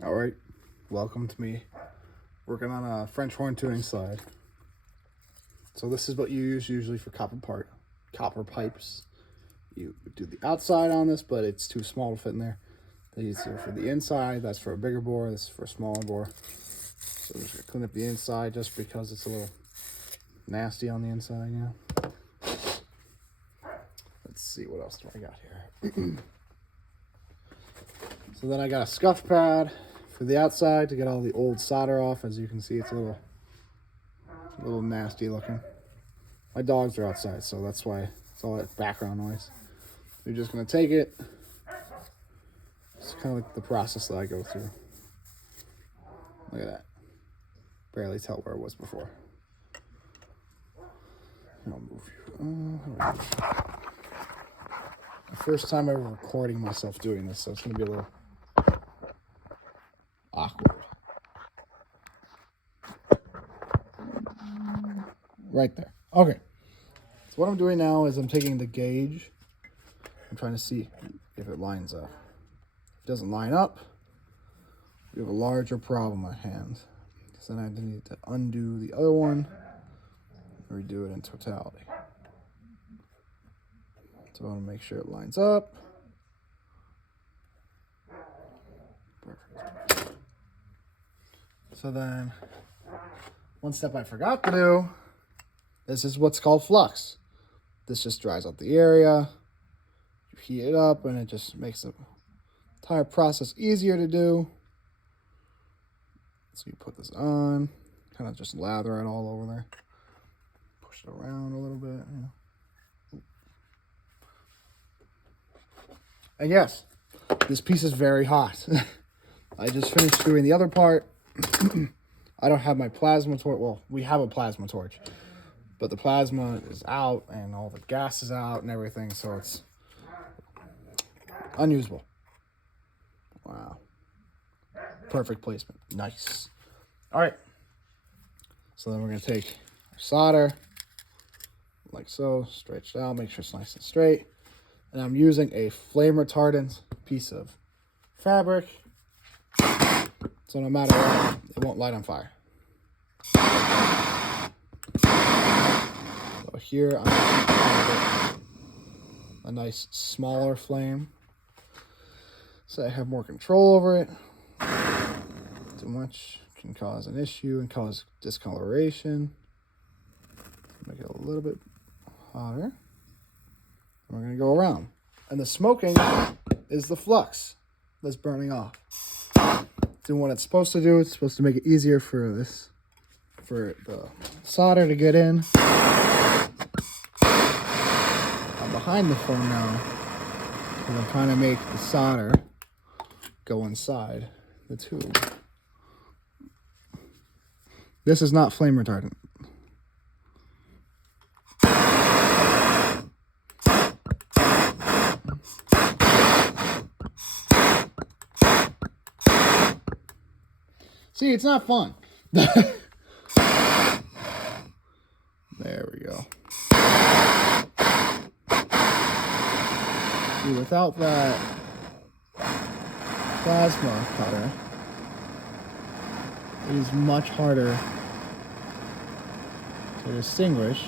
All right, welcome to me working on a French horn tuning slide. So this is what you use usually for copper pipes. You do the outside on this, but it's too small to fit in there. These are for the inside. That's for a bigger bore. This is for a smaller bore. So I'm just gonna clean up the inside just because it's a little nasty on the inside, you know. Let's see, what else do I got here? So then I got a scuff pad for the outside to get all the old solder off. As you can see, it's a little nasty looking. My dogs are outside, so that's why it's all that background noise. You're just gonna take it. It's kind of like the process that I go through. Look at that. Barely tell where it was before. I'll move you. The first time ever recording myself doing this, so it's gonna be a little awkward. Right there. Okay. So what I'm doing now is I'm taking the gauge. I'm trying to see if it lines up. If it doesn't line up, we have a larger problem at hand. So then I need to undo the other one and redo it in totality. So I want to make sure it lines up. Perfect. So then, one step I forgot to do, this is what's called flux. This just dries out the area. You heat it up and it just makes the entire process easier to do. So you put this on, kind of just lather it all over there. Push it around a little bit, you know. And yes, this piece is very hot. I just finished doing the other part. I don't have my plasma torch. Well, we have a plasma torch, but the plasma is out and all the gas is out and everything, so it's unusable. Wow. Perfect placement. Nice. All right. So then we're going to take our solder, like so, stretched out, make sure it's nice and straight. And I'm using a flame retardant piece of fabric, so no matter what, it won't light on fire. So here I'm a nice smaller flame, so I have more control over it. Too much can cause an issue and cause discoloration. Make it a little bit hotter. We're going to go around. And the smoking is the flux that's burning off. Doing what it's supposed to do. It's supposed to make it easier for the solder to get in. I'm behind the phone now because I'm trying to make the solder go inside the tube. This is not flame retardant. See, it's not fun. There we go. See, without that plasma cutter, it is much harder to distinguish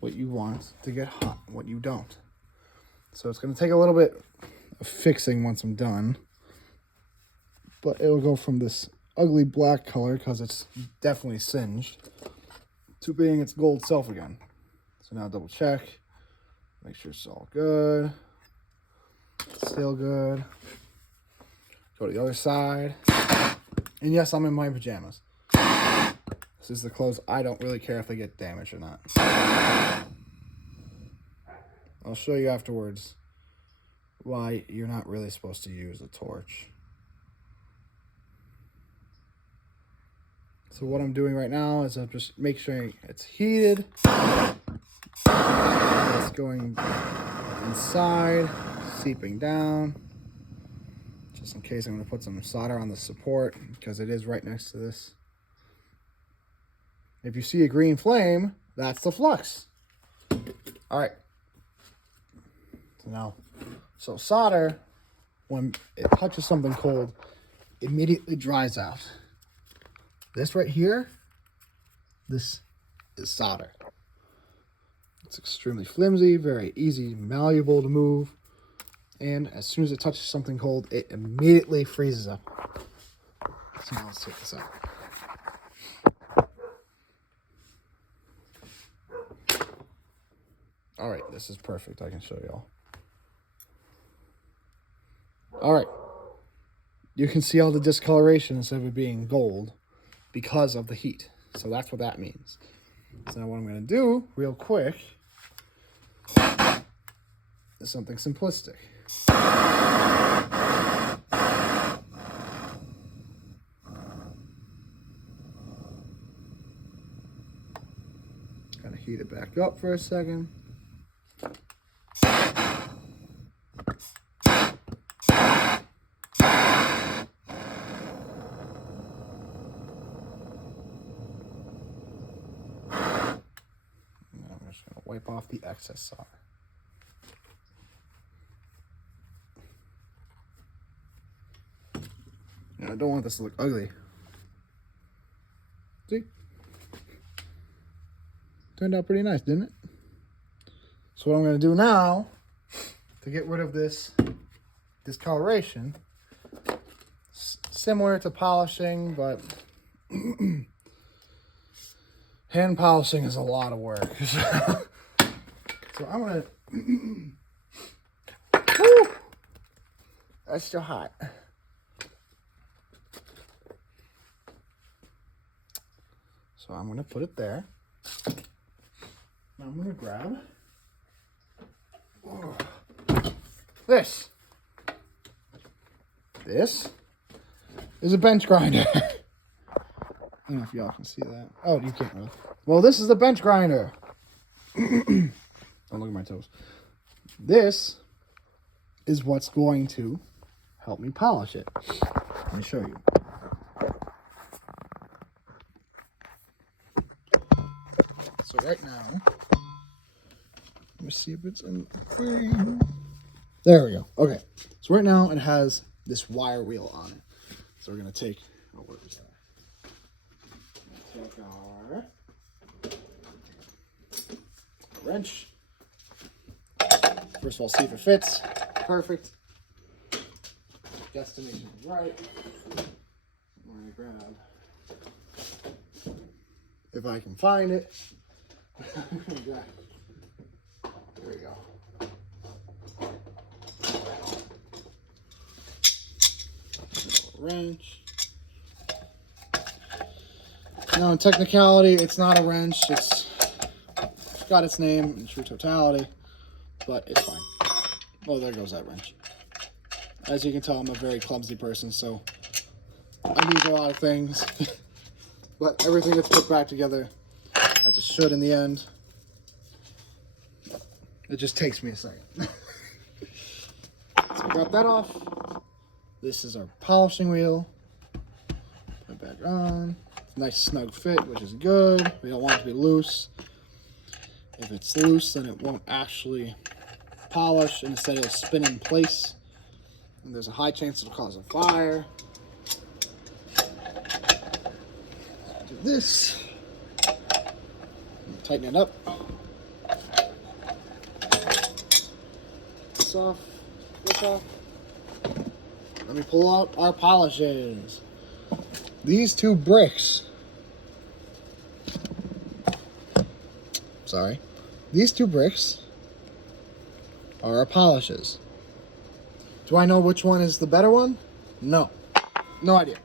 what you want to get hot and what you don't. So it's going to take a little bit of fixing once I'm done. But it'll go from this ugly black color, because it's definitely singed, to being its gold self again. So now double check, make sure it's all good. Still good. Go to the other side. And yes, I'm in my pajamas. This is the clothes. I don't really care if they get damaged or not. I'll show you afterwards why you're not really supposed to use a torch. So what I'm doing right now is I'm just make sure it's heated. It's going inside, seeping down. Just in case, I'm going to put some solder on the support because it is right next to this. If you see a green flame, that's the flux. All right. So solder, when it touches something cold, immediately dries out. This right here, this is solder. It's extremely flimsy, very easy, malleable to move, and as soon as it touches something cold, it immediately freezes up. So now let's take this out. All right, this is perfect. I can show y'all. All right. You can see all the discoloration instead of it being gold because of the heat. So that's what that means. So now what I'm going to do real quick is something simplistic. Kind of heat it back up for a second. I'm just going to wipe off the excess solder. I don't want this to look ugly. See? Turned out pretty nice, didn't it? So what I'm going to do now to get rid of this discoloration, similar to polishing, but hand polishing is a lot of work. So I'm going to... That's still hot. So I'm going to put it there. Now I'm going to grab this. This is a bench grinder. I don't know if y'all can see that. Oh, you can't really. Well, this is the bench grinder. Don't look at my toes. This is what's going to help me polish it. Let me show you. So right now, let me see if it's in frame. There we go. Okay. So right now it has this wire wheel on it. So we're going to take, oh, where is that? Take our wrench. First of all, see if it fits. Perfect. Destination is right. I'm going to grab, if I can find it. There we go. Wrench. Now, in technicality, it's not a wrench. It's got its name in true totality, but it's fine. Oh, there goes that wrench. As you can tell, I'm a very clumsy person, so I lose a lot of things. But everything gets put back together as it should in the end. It just takes me a second. So we got that off. This is our polishing wheel. Put it back on. It's a nice snug fit, which is good. We don't want it to be loose. If it's loose, then it won't actually polish. Instead, it'll spin in place. And there's a high chance it'll cause a fire. Do this. Tighten it up. This off. This off. Let me pull out our polishes. These two bricks. Sorry. These two bricks are our polishes. Do I know which one is the better one? No. No idea.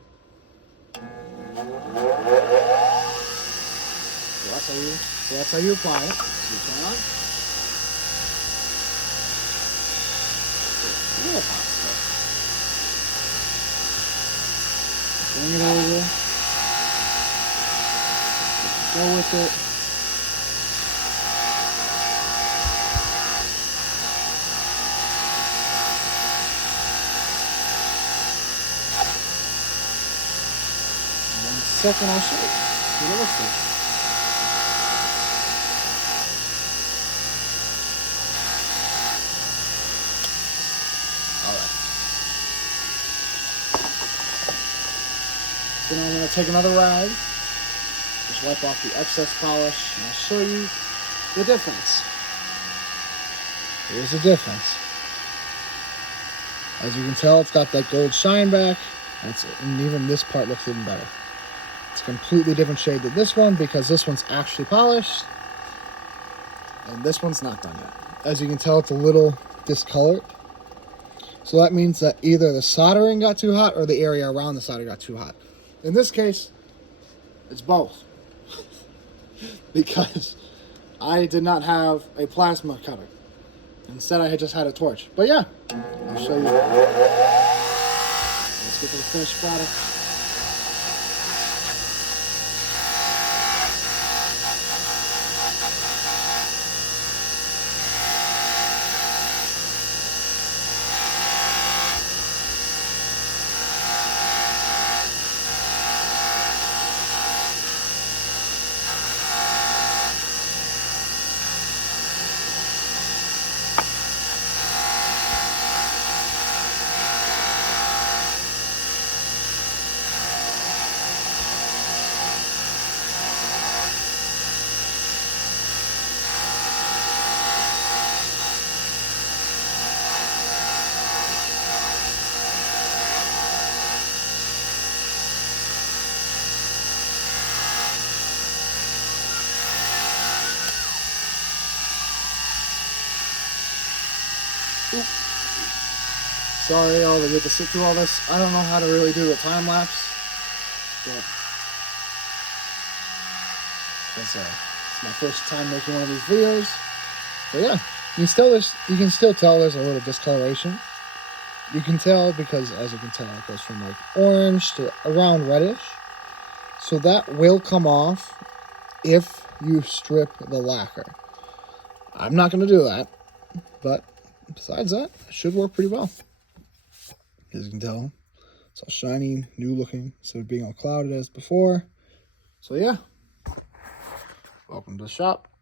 So that's how you apply it. Switch it on. Real hot stuff. Bring it over. Go with it. One second, I'll show you what it looks like. So now I'm going to take another rag, just wipe off the excess polish, and I'll show you the difference. Here's the difference. As you can tell, it's got that gold shine back, and even this part looks even better. It's a completely different shade than this one because this one's actually polished, and this one's not done yet. As you can tell, it's a little discolored. So that means that either the soldering got too hot or the area around the solder got too hot. In this case, it's both. Because I did not have a plasma cutter. Instead, I had just had a torch. But yeah, I'll show you. Let's get to the finished product. Sorry, y'all, to get to sit through all this. I don't know how to really do a time lapse, but it's my first time making one of these videos. But yeah, you can still tell there's a little discoloration. You can tell because, as you can tell, it goes from like orange to around reddish. So that will come off if you strip the lacquer. I'm not going to do that, but besides that, it should work pretty well. As you can tell, it's all shiny, new looking, instead of being all clouded as before. So yeah, welcome to the shop.